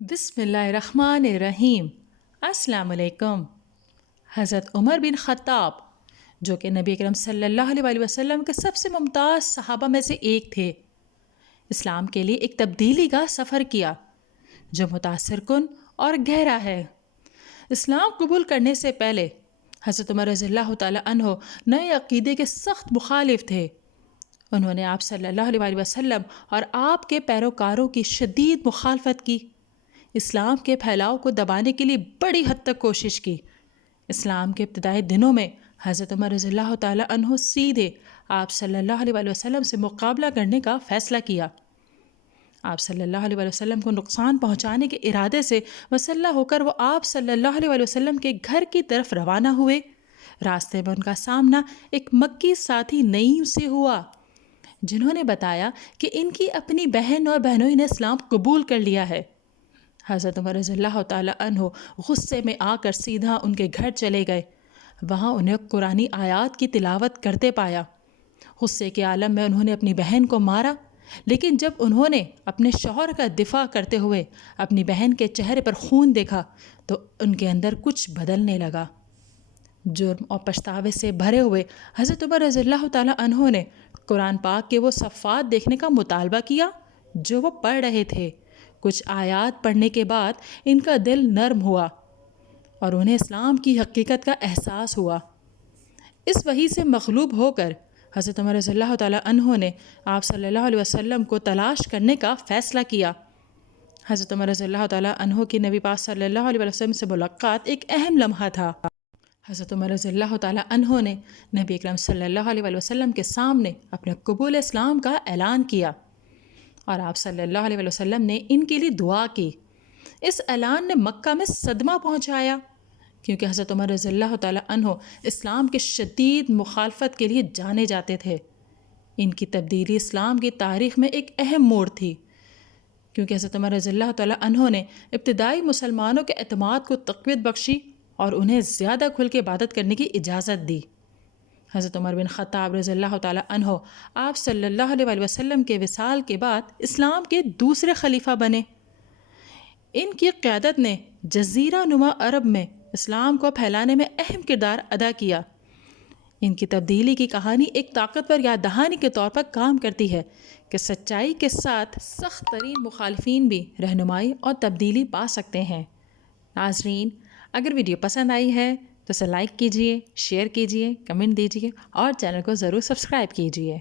بسم اللہ الرحمن الرحیم۔ السلام علیکم۔ حضرت عمر بن خطاب جو کہ نبی اکرم صلی اللہ علیہ وآلہ وسلم کے سب سے ممتاز صحابہ میں سے ایک تھے، اسلام کے لیے ایک تبدیلی کا سفر کیا جو متاثر کن اور گہرا ہے۔ اسلام قبول کرنے سے پہلے حضرت عمر رضی اللہ تعالیٰ عنہ نئے عقیدے کے سخت مخالف تھے۔ انہوں نے آپ صلی اللہ علیہ وآلہ وسلم اور آپ کے پیروکاروں کی شدید مخالفت کی، اسلام کے پھیلاؤ کو دبانے کے لیے بڑی حد تک کوشش کی۔ اسلام کے ابتدائی دنوں میں حضرت عمر رضی اللہ تعالیٰ عنہ سیدھے آپ صلی اللہ علیہ وآلہ وسلم سے مقابلہ کرنے کا فیصلہ کیا۔ آپ صلی اللہ علیہ وآلہ وسلم کو نقصان پہنچانے کے ارادے سے مسلح ہو کر وہ آپ صلی اللہ علیہ وآلہ وسلم کے گھر کی طرف روانہ ہوئے۔ راستے میں ان کا سامنا ایک مکی ساتھی نعیم سے ہوا، جنہوں نے بتایا کہ ان کی اپنی بہن اور بہنوئی نے اسلام قبول کر لیا ہے۔ حضرت عمر رضی اللہ تعالیٰ عنہ غصے میں آ کر سیدھا ان کے گھر چلے گئے۔ وہاں انہیں قرآنی آیات کی تلاوت کرتے پایا۔ غصے کے عالم میں انہوں نے اپنی بہن کو مارا، لیکن جب انہوں نے اپنے شوہر کا دفاع کرتے ہوئے اپنی بہن کے چہرے پر خون دیکھا تو ان کے اندر کچھ بدلنے لگا۔ جرم اور پچھتاوے سے بھرے ہوئے حضرت عمر رضی اللہ تعالیٰ عنہ نے قرآن پاک کے وہ صفحات دیکھنے کا مطالبہ کیا جو وہ پڑھ رہے تھے۔ کچھ آیات پڑھنے کے بعد ان کا دل نرم ہوا اور انہیں اسلام کی حقیقت کا احساس ہوا۔ اس وحی سے مغلوب ہو کر حضرت عمر رضی اللہ تعالیٰ عنہ نے آپ صلی اللہ علیہ وسلم کو تلاش کرنے کا فیصلہ کیا۔ حضرت عمر رضی اللہ تعالیٰ عنہ کی نبی پاک صلی اللہ علیہ وسلم سے ملاقات ایک اہم لمحہ تھا۔ حضرت عمر رضی اللہ تعالیٰ عنہ نے نبی اکرم صلی اللہ علیہ وسلم کے سامنے اپنے قبول اسلام کا اعلان کیا اور آپ صلی اللہ علیہ وسلم نے ان کے لیے دعا کی۔ اس اعلان نے مکہ میں صدمہ پہنچایا، کیونکہ حضرت عمر رضی اللہ تعالیٰ عنہ اسلام کے شدید مخالفت کے لیے جانے جاتے تھے۔ ان کی تبدیلی اسلام کی تاریخ میں ایک اہم موڑ تھی، کیونکہ حضرت عمر رضی اللہ تعالیٰ عنہ نے ابتدائی مسلمانوں کے اعتماد کو تقویت بخشی اور انہیں زیادہ کھل کے عبادت کرنے کی اجازت دی۔ حضرت عمر بن خطاب رضی اللہ تعالیٰ عنہ آپ صلی اللہ علیہ وآلہ وسلم کے وصال کے بعد اسلام کے دوسرے خلیفہ بنے۔ ان کی قیادت نے جزیرہ نما عرب میں اسلام کو پھیلانے میں اہم کردار ادا کیا۔ ان کی تبدیلی کی کہانی ایک طاقتور یاد دہانی کے طور پر کام کرتی ہے کہ سچائی کے ساتھ سخت ترین مخالفین بھی رہنمائی اور تبدیلی پا سکتے ہیں۔ ناظرین، اگر ویڈیو پسند آئی ہے تو اسے لائک کیجئے، شیئر کیجئے، کمنٹ دیجئے اور چینل کو ضرور سبسکرائب کیجئے۔